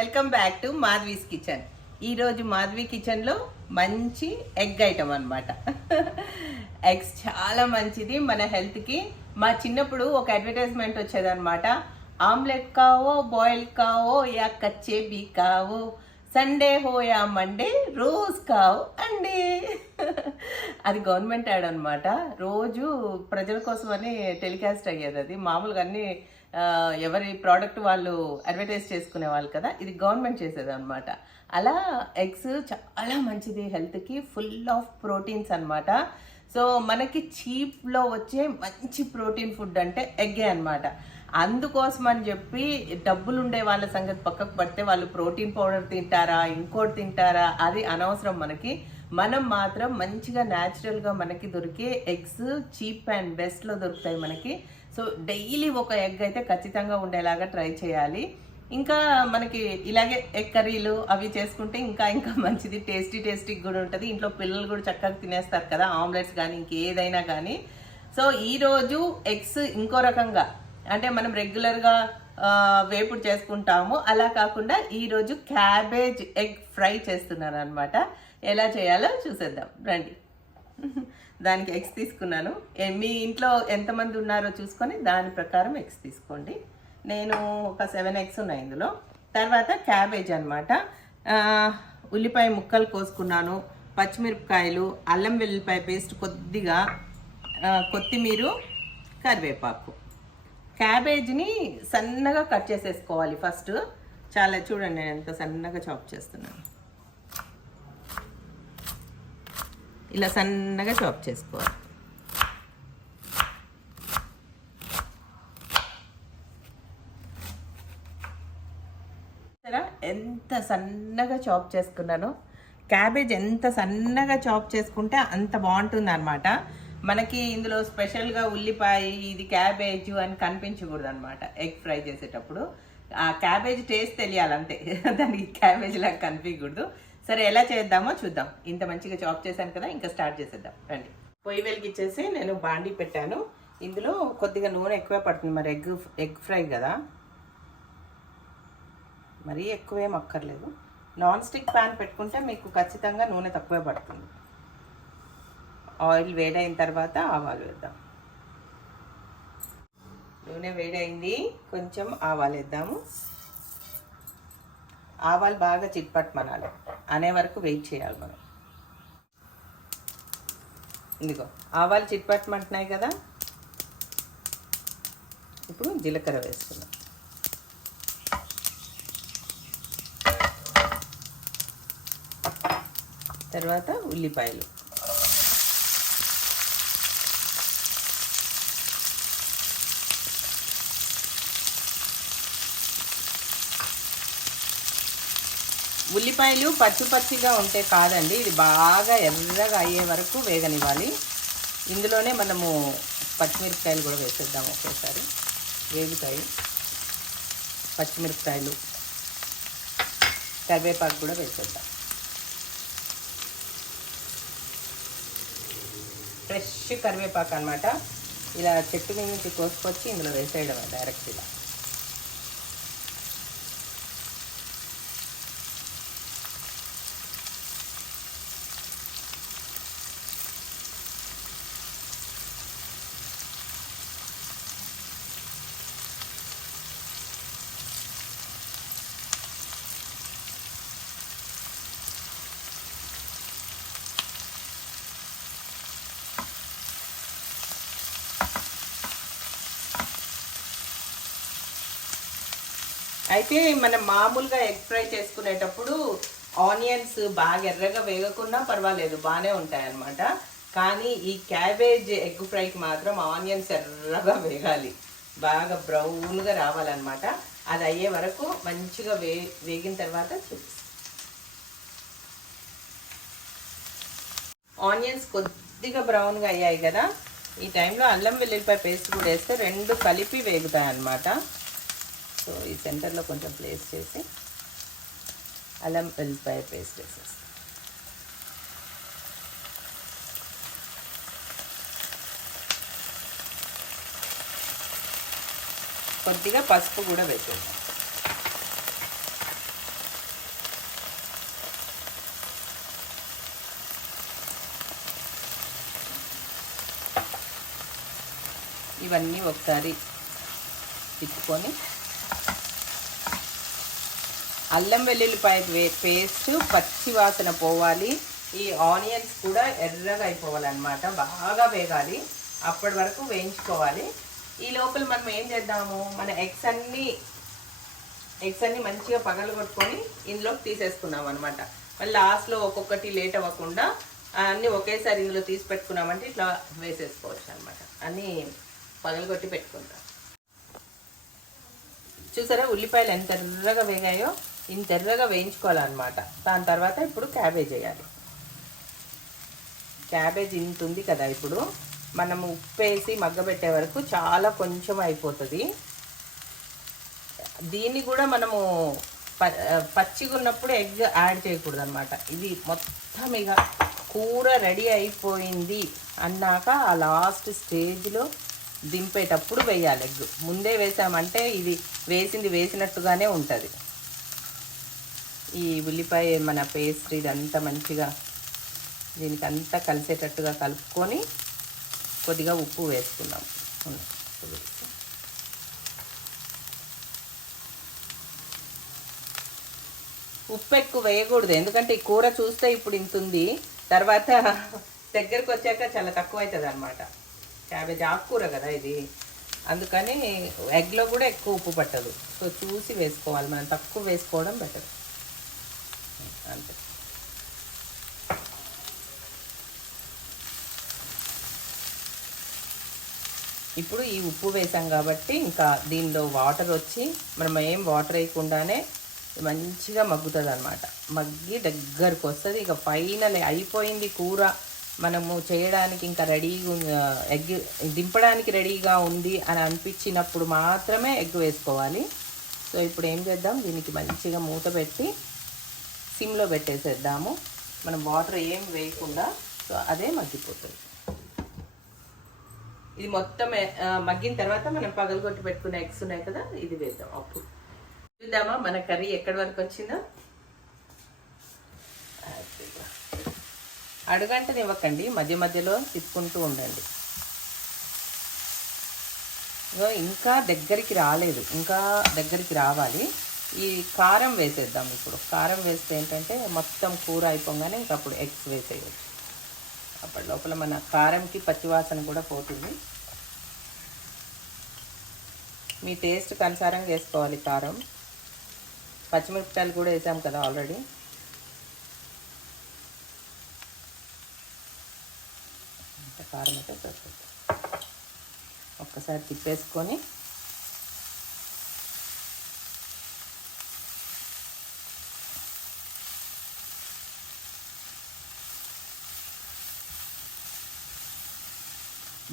Welcome back to Madhavi's kitchen. ఈరోజు మాధవి కిచెన్లో మంచి ఎగ్ ఐటమ్ అనమాట. ఎగ్స్ చాలా మంచిది మన హెల్త్కి. మా చిన్నప్పుడు ఒక అడ్వర్టైజ్మెంట్ వచ్చేదన్నమాట. ఆమ్లెట్ కావో, బాయిల్ కావో, యా కచ్చే బీ కావో, సండే హో యా మండే, రోజ్ కావు అండి. అది గవర్నమెంట్ యాడ్ అనమాట. రోజు ప్రజల కోసం అని టెలికాస్ట్ అయ్యేది. అది మామూలుగా అన్ని ఎవరి ప్రోడక్ట్ వాళ్ళు అడ్వర్టైజ్ చేసుకునే వాళ్ళు కదా, ఇది గవర్నమెంట్ చేసేది అనమాట. అలా ఎగ్స్ చాలా మంచిది హెల్త్కి, ఫుల్ ఆఫ్ ప్రోటీన్స్ అనమాట. సో మనకి చీప్లో వచ్చే మంచి ప్రోటీన్ ఫుడ్ అంటే ఎగ్గే అనమాట. అందుకోసం అని చెప్పి డబ్బులు ఉండే వాళ్ళ సంగతి పక్కకు పడితే వాళ్ళు ప్రోటీన్ పౌడర్ తింటారా, ఇంకోటి తింటారా, అది అనవసరం మనకి. మనం మాత్రం మంచిగా న్యాచురల్గా మనకి దొరికే ఎగ్స్ చీప్ అండ్ బెస్ట్లో దొరుకుతాయి మనకి. సో డైలీ ఒక ఎగ్ అయితే ఖచ్చితంగా ఉండేలాగా ట్రై చేయాలి. ఇంకా మనకి ఇలాగే ఎగ్ కర్రీలు అవి చేసుకుంటే ఇంకా ఇంకా మంచిది, టేస్టీ కూడా ఉంటుంది. ఇంట్లో పిల్లలు కూడా చక్కగా తినేస్తారు కదా, ఆమ్లెట్స్ కానీ ఇంకేదైనా కానీ. సో ఈరోజు ఎగ్స్ ఇంకో రకంగా, అంటే మనం రెగ్యులర్గా వేపుడు చేసుకుంటాము, అలా కాకుండా ఈరోజు క్యాబేజ్ ఎగ్ ఫ్రై చేస్తున్నాను అనమాట. ఎలా చేయాలో చూసేద్దాం రండి. దానికి ఎగ్స్ తీసుకున్నాను. మీ ఇంట్లో ఎంతమంది ఉన్నారో చూసుకొని దాని ప్రకారం ఎగ్స్ తీసుకోండి. నేను ఒక 7 ఎగ్స్ ఉన్నాయి ఇందులో. తర్వాత క్యాబేజ్ అనమాట. ఉల్లిపాయ ముక్కలు కోసుకున్నాను, పచ్చిమిరపకాయలు, అల్లం వెల్లుల్లిపాయ పేస్ట్ కొద్దిగా, కొత్తిమీర, కరివేపాకు. క్యాబేజ్ని సన్నగా కట్ చేసేసుకోవాలి ఫస్ట్. చాలా చూడండి, నేను ఎంత సన్నగా చాప్ చేస్తున్నాను. ఇలా సన్నగా చాప్ చేసుకోవాలి. ఎంత సన్నగా చాప్ చేసుకున్నాను. క్యాబేజ్ ఎంత సన్నగా చాప్ చేసుకుంటే అంత బాగుంటుంది అనమాట. మనకి ఇందులో స్పెషల్గా ఉల్లిపాయ, ఇది క్యాబేజ్ అని కనిపించకూడదు అనమాట. ఎగ్ ఫ్రై చేసేటప్పుడు ఆ క్యాబేజ్ టేస్ట్ తెలియాలంతే, దానికి క్యాబేజ్ లాగా కనిపించకూడదు. సరే, ఎలా చేద్దామో చూద్దాం. ఇంత మంచిగా చాప్ చేశాను కదా, ఇంకా స్టార్ట్ చేసేద్దాం రండి. పొయ్యి వెలిగించేసి నేను బాండీ పెట్టాను. ఇందులో కొద్దిగా నూనె ఎక్కువే పడుతుంది, మరి ఎగ్ ఫ్రై కదా, మరీ ఎక్కువేం అక్కర్లేదు. నాన్ స్టిక్ ప్యాన్ పెట్టుకుంటే మీకు ఖచ్చితంగా నూనె తక్కువే పడుతుంది. ఆయిల్ వేడైన తర్వాత ఆవాలు వేద్దాం. నూనె వేడైంది, కొంచెం ఆవాలు వేద్దాము. ఆవాలు బాగా చిట్పట్టమనాలి అనే వరకు వెయిట్ చేయాలి మనం. ఇదిగో ఆవాలు చిట్పట్టమంటున్నాయి కదా, ఇప్పుడు జీలకర్ర వేస్తున్నాం. తర్వాత ఉల్లిపాయలు, ఉల్లిపాయలు పచ్చిగా ఉంటే కాదండి, ఇది బాగా ఎర్రగా అయ్యే వరకు వేగనివ్వాలి. ఇందులోనే మనము పచ్చిమిరపకాయలు కూడా వేసేద్దాం ఒకేసారి. వేగుతాయి పచ్చిమిరపకాయలు, కరివేపాకు కూడా వేసేద్దాం. ఫ్రెష్ కరివేపాకు అనమాట. ఇలా చెట్టు మీద నుంచి కోసుకొచ్చి ఇందులో వేసేయడం డైరెక్ట్ ఇలా. అయితే మనం మామూలుగా ఎగ్ ఫ్రై చేసుకునేటప్పుడు ఆనియన్స్ బాగా ఎర్రగా వేగకున్నా పర్వాలేదు, బాగానే ఉంటాయన్నమాట. కానీ ఈ క్యాబేజ్ ఎగ్ ఫ్రైకి మాత్రం ఆనియన్స్ ఎర్రగా వేగాలి, బాగా బ్రౌన్గా రావాలన్నమాట. అది అయ్యే వరకు మంచిగా వేగిన తర్వాత ఆనియన్స్ కొద్దిగా బ్రౌన్గా అయ్యాయి కదా, ఈ టైంలో అల్లం వెల్లుల్లిపాయ పేస్ట్ కూడా వేస్తే రెండు కలిపి వేగుతాయి అన్నమాట. సో ఈ సెంటర్లో కొంచెం ప్లేస్ చేసి అల్లం వెల్లుల్లిపాయ పేస్ట్ వేసేస్తాం. కొద్దిగా పసుపు కూడా వేసేద్దాం. ఇవన్నీ ఒకసారి తిప్పుకొని అల్లం వెల్లుల్లిపాయ పేస్ట్ పచ్చి వాసన పోవాలి. ఈ ఆనియన్స్ కూడా ఎర్రగా అయిపోవాలన్నమాట, బాగా వేగాలి. అప్పటి వరకు వేయించుకోవాలి. ఈ లోపల మనం ఏం చేద్దాము, మన ఎగ్స్ అన్నీ మంచిగా పగలగొట్టుకొని ఇందులోకి తీసేసుకున్నాం అనమాట. మళ్ళీ లాస్ట్లో ఒక్కొక్కటి లేట్ అవ్వకుండా అన్నీ ఒకేసారి ఇందులో తీసి పెట్టుకున్నామంటే ఇట్లా వేసేసుకోవచ్చు అనమాట. అన్నీ పగలగొట్టి పెట్టుకుంటాం. చూసారా ఉల్లిపాయలు ఎంత ఎర్రగా వేగాయో, ఇంత ఎర్రగా వేయించుకోవాలన్నమాట. దాని తర్వాత ఇప్పుడు క్యాబేజ్ వేయాలి. క్యాబేజ్ ఇంత ఉంది కదా, ఇప్పుడు మనం ఉప్పు వేసి మగ్గబెట్టే వరకు చాలా కొంచెం అయిపోతుంది. దీన్ని కూడా మనము పచ్చిగా ఉన్నప్పుడు ఎగ్ యాడ్ చేయకూడదు అనమాట. ఇది మొత్తం ఇక కూర రెడీ అయిపోయింది అన్నాక ఆ లాస్ట్ స్టేజ్లో దింపేటప్పుడు వేయాలి ఎగ్. ముందే వేసామంటే ఇది వేసినట్టుగానే ఉంటుంది. ఈ ఉల్లిపాయ మన పేస్ట్ ఇదంతా మంచిగా దీనికి అంతా కలిసేటట్టుగా కలుపుకొని కొద్దిగా ఉప్పు వేసుకుందాం. ఉప్పు ఎక్కువ వేయకూడదు, ఎందుకంటే ఈ కూర చూస్తే ఇప్పుడు ఇంత ఉంది, తర్వాత దగ్గరకు వచ్చాక చాలా తక్కువ అవుతుంది అనమాట. క్యాబేజ్ ఆకుకూర కదా ఇది, అందుకని ఎగ్లో కూడా ఎక్కువ ఉప్పు పట్టదు. సో చూసి వేసుకోవాలి, మనం తక్కువ వేసుకోవడం బెటర్. అంతే. ఇప్పుడు ఈ ఉప్పు వేసాం కాబట్టి ఇంకా దీనిలో వాటర్ వచ్చి మనం ఏం వాటర్ వేయకుండానే మంచిగా మగ్గుతుంది అనమాట. మగ్గి దగ్గరకు వస్తుంది. ఇక ఫైనల్ అయిపోయింది కూర, మనము చేయడానికి ఇంకా రెడీగా ఎగ్ దింపడానికి రెడీగా ఉంది అని అనిపించినప్పుడు మాత్రమే ఎగ్ వేసుకోవాలి. సో ఇప్పుడు ఏం చేద్దాం, దీనికి మంచిగా మూత పెట్టి సిమ్లో పెట్టేసేద్దాము. మనం వాటర్ ఏం వేయకుండా. సో అదే మగ్గిపోతుంది. ఇది మొత్తం మగ్గిన తర్వాత మనం పగలగొట్టి పెట్టుకున్న ఎగ్స్ ఉన్నాయి కదా, ఇది వేద్దాం. అప్పుడు చూద్దామా మన కర్రీ ఎక్కడి వరకు వచ్చిందో. అడుగంటని ఇవ్వకండి, మధ్య మధ్యలో తిప్పుకుంటూ ఉండండి. ఇంకా దగ్గరికి రాలేదు, ఇంకా దగ్గరికి రావాలి. ఈ కారం వేసేద్దాం. ఇప్పుడు కారం వేస్తే ఏంటంటే మొత్తం కూర అయిపోగానే ఇంకా అప్పుడు ఎగ్స్ వేసేయచ్చు. అప్పటి లోపల మన కారంకి పచ్చివాసన కూడా పోతుంది. మీ టేస్ట్కి అనుసారంగా వేసుకోవాలి కారం. పచ్చిమిరపకాయలు కూడా వేసాం కదా ఆల్రెడీ. కారం అయితే సరిపోతుంది. ఒక్కసారి తిప్పేసుకొని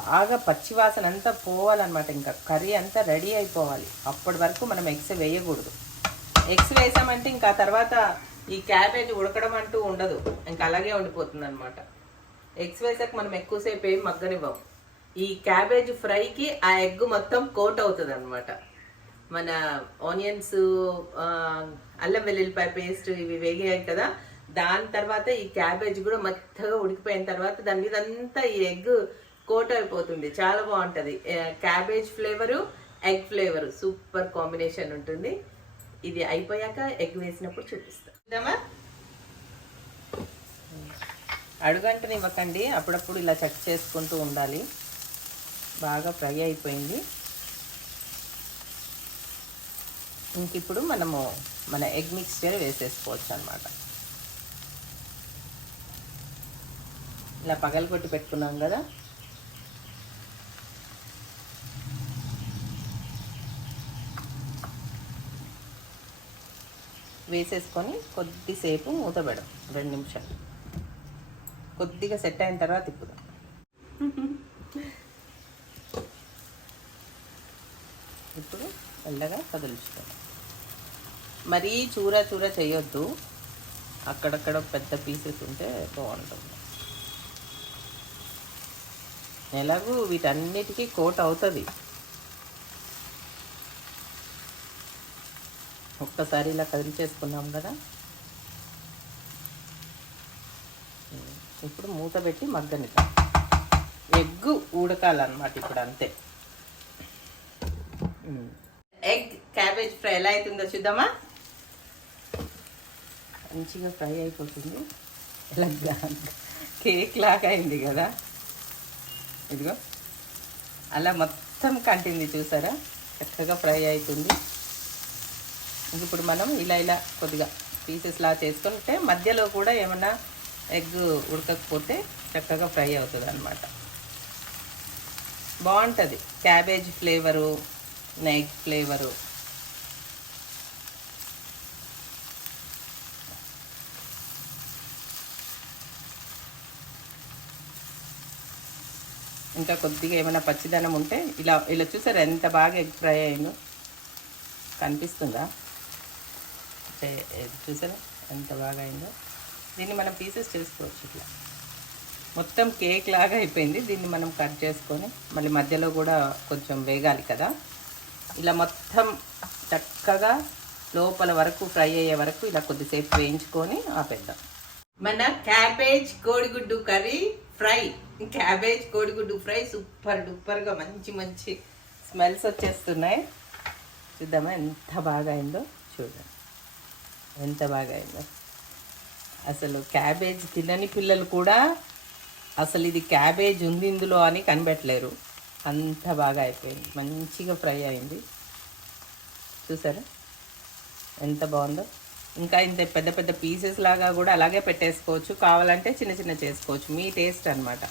బాగా పచ్చివాసన అంతా పోవాలన్నమాట. ఇంకా కర్రీ అంతా రెడీ అయిపోవాలి. అప్పటి వరకు మనం ఎగ్స్ వేయకూడదు. ఎగ్స్ వేసామంటే ఇంకా తర్వాత ఈ క్యాబేజ్ ఉడకడం అంటూ ఉండదు, ఇంకా అలాగే ఉండిపోతుంది అనమాట. ఎగ్స్ వేసాక మనం ఎక్కువసేపు ఏం మగ్గనివ్వం. ఈ క్యాబేజ్ ఫ్రైకి ఆ ఎగ్ మొత్తం కోట్ అవుతుంది అనమాట. మన ఆనియన్స్, అల్లం వెల్లుల్లిపాయ పేస్ట్ ఇవి వేగాయి కదా, దాని తర్వాత ఈ క్యాబేజ్ కూడా మెత్తగా ఉడికిపోయిన తర్వాత దాని మీద అంతా ఈ ఎగ్ కోట్ అయిపోతుంది. చాలా బాగుంటుంది. Cabbage flavour, egg flavour super combination ఉంటుంది. ఇది అయిపోయాక ఎగ్ వేసినప్పుడు చూపిస్తామా. అడుగంటని ఇవ్వకండి, అప్పుడప్పుడు ఇలా చెక్ చేసుకుంటూ ఉండాలి. బాగా ఫ్రై అయిపోయింది. ఇంక ఇప్పుడు మనము మన ఎగ్ మిక్స్చర్ వేసేసుకోవచ్చు అనమాట. ఇలా పగలగొట్టి పెట్టుకున్నాం కదా, వేసేసుకొని కొద్దిసేపు మూత పెడదాం. 2 నిమిషాలు కొద్దిగా సెట్ అయిన తర్వాత తిప్పుదాం. ఇప్పుడు మెల్లగా కదిలించుతాం. మరీ చూర చేయొద్దు, అక్కడక్కడ పెద్ద పీసెస్ ఉంటే బాగుంటుంది. ఎలాగూ వీటన్నిటికీ కోట్ అవుతుంది. ఒక్కసారి ఇలా కదిలిచేసుకున్నాం కదా, ఇప్పుడు మూత పెట్టి మగ్గనిద్దాం. ఎగ్గు ఉడకాలన్నమాట ఇప్పుడు, అంతే. ఎగ్ క్యాబేజ్ ఫ్రై ఎలా అవుతుందో చూద్దామా. మంచిగా ఫ్రై అయిపోతుంది, ఇలా కేక్ లాగా అయింది కదా. ఇదిగో అలా మొత్తం కంటింది చూసారా, చక్కగా ఫ్రై అవుతుంది. ఇప్పుడు మనం ఇలా కొద్దిగా పీసెస్ లా చేసుకుంటే మధ్యలో కూడా ఏమన్నా ఎగ్ ఉడకకపోతే చక్కగా ఫ్రై అవుతుంది అన్నమాట. బాగుంటుంది క్యాబేజ్ ఫ్లేవరు, ఎగ్ ఫ్లేవరు. ఇంకా కొద్దిగా ఏమైనా పచ్చిదనం ఉంటే ఇలా చూసారా ఎంత బాగా ఎగ్ ఫ్రై అయిందో, కనిపిస్తుందా? చూసారా ఎంత బాగా అయిందో. దీన్ని మనం పీసెస్ చేసుకోవచ్చు. ఇట్లా మొత్తం కేక్ లాగా అయిపోయింది. దీన్ని మనం కట్ చేసుకొని మళ్ళీ మధ్యలో కూడా కొంచెం వేగాలి కదా. ఇలా మొత్తం చక్కగా లోపల వరకు ఫ్రై అయ్యే వరకు ఇలా కొద్దిసేపు వేయించుకొని ఆపేద్దాం. మన క్యాబేజ్ కోడిగుడ్డు కర్రీ ఫ్రై, క్యాబేజ్ కోడిగుడ్డు ఫ్రై సూపర్ డూపర్గా మంచి స్మెల్స్ వచ్చేస్తున్నాయి. చూద్దామా ఎంత బాగా అయిందో. చూడండి ఎంత బాగా అయిందో. అసలు క్యాబేజ్ తినని పిల్లలు కూడా అసలు ఇది క్యాబేజ్ ఉంది ఇందులో అని కనిపెట్టలేరు, అంత బాగా అయిపోయింది. మంచిగా ఫ్రై అయింది. చూసారా ఎంత బాగుందో. ఇంకా ఇంత పెద్ద పీసెస్ లాగా కూడా అలాగే పెట్టేసుకోవచ్చు, కావాలంటే చిన్న చేసుకోవచ్చు, మీ టేస్ట్ అన్నమాట.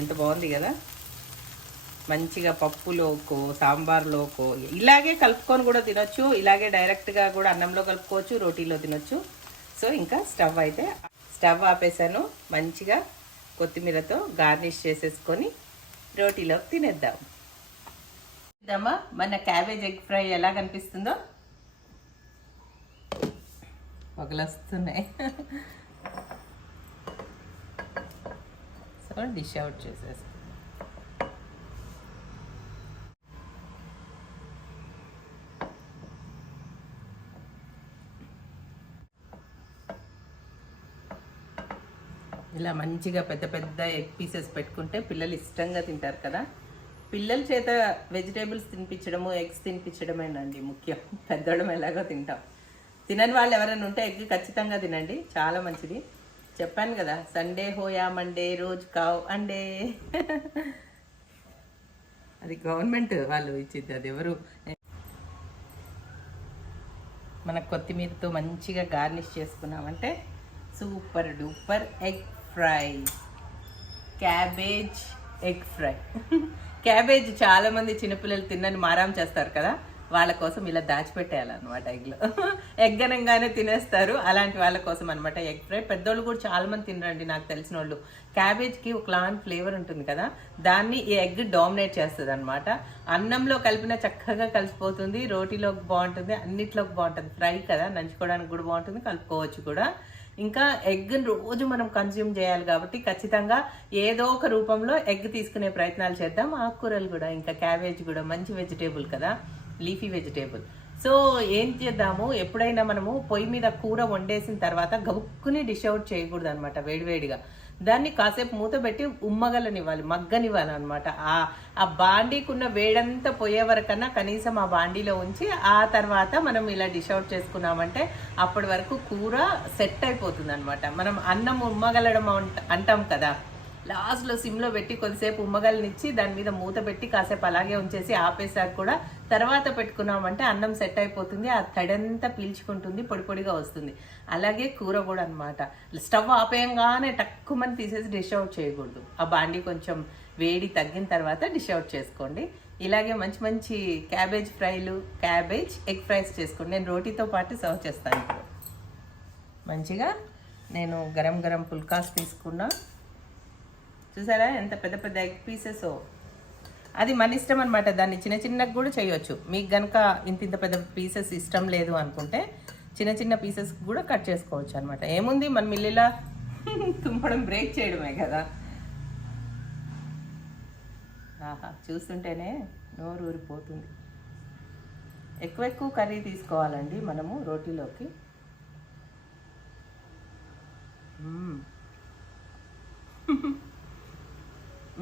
ఎంత బాగుంది కదా. మంచిగా పప్పులోకో సాంబార్లోకో ఇలాగే కలుపుకొని కూడా తినొచ్చు, ఇలాగే డైరెక్ట్గా కూడా అన్నంలో కలుపుకోవచ్చు, రోటీలో తినొచ్చు. సో ఇంకా స్టవ్ ఆపేసాను. మంచిగా కొత్తిమీరతో గార్నిష్ చేసేసుకొని రోటీలో తినేద్దాం. చూద్దామా మన క్యాబేజ్ ఎగ్ ఫ్రై ఎలా కనిపిస్తుందో. పగలొస్తున్నాయి. సో డిష్ అవుట్ చేసేస్తాం. ఇలా మంచిగా పెద్ద ఎగ్ పీసెస్ పెట్టుకుంటే పిల్లలు ఇష్టంగా తింటారు కదా. పిల్లల చేత వెజిటేబుల్స్ తినిపించడము, ఎగ్స్ తినిపించడమేనండి ముఖ్యం. పెద్దోళ్ళం ఎలాగో తింటాం. తినని వాళ్ళు ఎవరైనా ఉంటే ఎగ్ ఖచ్చితంగా తినండి, చాలా మంచిది. చెప్పాను కదా, సండే హోయా మండే రోజు కావు అండే. అది గవర్నమెంట్ వాళ్ళు ఇచ్చింది, అది ఎవరు. మన కొత్తిమీరతో మంచిగా గార్నిష్ చేసుకున్నామంటే super duper egg fry, cabbage egg fry. Cabbage చాలామంది చిన్నపిల్లలు తిన్నని మారాం చేస్తారు కదా, వాళ్ళ కోసం ఇలా దాచిపెట్టేయాలన్నమాట. ఎగ్లో ఎగ్ అనగానే తినేస్తారు, అలాంటి వాళ్ళ కోసం అనమాట ఎగ్ ఫ్రై. పెద్దోళ్ళు కూడా చాలా మంది తినరండి నాకు తెలిసిన వాళ్ళు. క్యాబేజ్కి ఒకలాంటి ఫ్లేవర్ ఉంటుంది కదా, దాన్ని ఈ ఎగ్ డామినేట్ చేస్తుంది అనమాట. అన్నంలో కలిపిన చక్కగా కలిసిపోతుంది, రోటీలోకి బాగుంటుంది, అన్నిట్లోకి బాగుంటుంది. ఫ్రై కదా, నంచుకోవడానికి కూడా బాగుంటుంది, కలుపుకోవచ్చు కూడా. ఇంకా ఎగ్ని రోజు మనం కన్జ్యూమ్ చేయాలి కాబట్టి ఖచ్చితంగా ఏదో ఒక రూపంలో ఎగ్ తీసుకునే ప్రయత్నాలు చేద్దాం. ఆకుకూరలు కూడా, ఇంకా క్యాబేజ్ కూడా మంచి వెజిటేబుల్ కదా, లీఫీ వెజిటేబుల్. సో ఏం చేద్దాము, ఎప్పుడైనా మనము పొయ్యి మీద కూర వండేసిన తర్వాత గబుక్కుని డిష్ అవుట్ చేయకూడదు అనమాట. వేడివేడిగా దాన్ని కాసేపు మూత పెట్టి ఉమ్మగలనివ్వాలి, మగ్గనివ్వాలి అనమాట. ఆ బాండీకున్న వేడంతా పోయే వరకన్నా కనీసం ఆ బాండీలో ఉంచి ఆ తర్వాత మనం ఇలా డిష్ అవుట్ చేసుకున్నామంటే అప్పటి వరకు కూర సెట్ అయిపోతుంది అనమాట. మనం అన్నం ఉమ్మగలడం అంటాం కదా, లాస్ట్లో సిమ్లో పెట్టి కొద్దిసేపు ఉమ్మగలనిచ్చి దాని మీద మూత పెట్టి కాసేపు అలాగే ఉంచేసి ఆపేసాక కూడా తర్వాత పెట్టుకున్నామంటే అన్నం సెట్ అయిపోతుంది, ఆ తడంతా పీల్చుకుంటుంది, పొడి పొడిగా వస్తుంది. అలాగే కూర కూడా అనమాట. స్టవ్ ఆపేయంగానే టక్కుమని తీసేసి డిష్ అవుట్ చేయకూడదు. ఆ బాండీ కొంచెం వేడి తగ్గిన తర్వాత డిష్ అవుట్ చేసుకోండి. ఇలాగే మంచి క్యాబేజ్ ఫ్రైలు, క్యాబేజ్ ఎగ్ ఫ్రైస్ చేసుకోండి. నేను రోటీతో పాటు సర్వ్ చేస్తాను. ఇప్పుడు మంచిగా నేను గరం పుల్కాస్ తీసుకున్నా. చూసారా ఎంత పెద్ద ఎగ్ పీసెస్. అది మన ఇష్టం అనమాట, దాన్ని చిన్నగా కూడా చేయొచ్చు. మీకు కనుక ఇంత పెద్ద పీసెస్ ఇష్టం లేదు అనుకుంటే చిన్న పీసెస్ కూడా కట్ చేసుకోవచ్చు అనమాట. ఏముంది, మన మిల్లిలా తుంపడం బ్రేక్ చేయడమే కదా. ఆహా, చూస్తుంటేనే నోరు ఊరిపోతుంది. ఎక్కువ కర్రీ తీసుకోవాలండి మనము రోటీలోకి.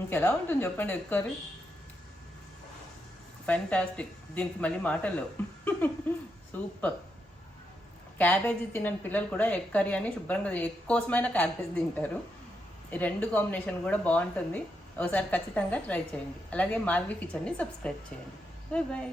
ఇంకెలా ఉంటుంది చెప్పండి ఎగ్ కర్రీ. ఫెంటాస్టిక్, దీనికి మళ్ళీ మాటలు సూపర్. క్యాబేజీ తినని పిల్లలు కూడా ఎగ్ కర్రీ అని శుభ్రంగా ఎగ్ కోసమైన క్యాబేజ్ తింటారు. ఈ రెండు కాంబినేషన్ కూడా బాగుంటుంది. ఒకసారి ఖచ్చితంగా ట్రై చేయండి. అలాగే మాధవి కిచెన్ని సబ్స్క్రైబ్ చేయండి. Bye bye.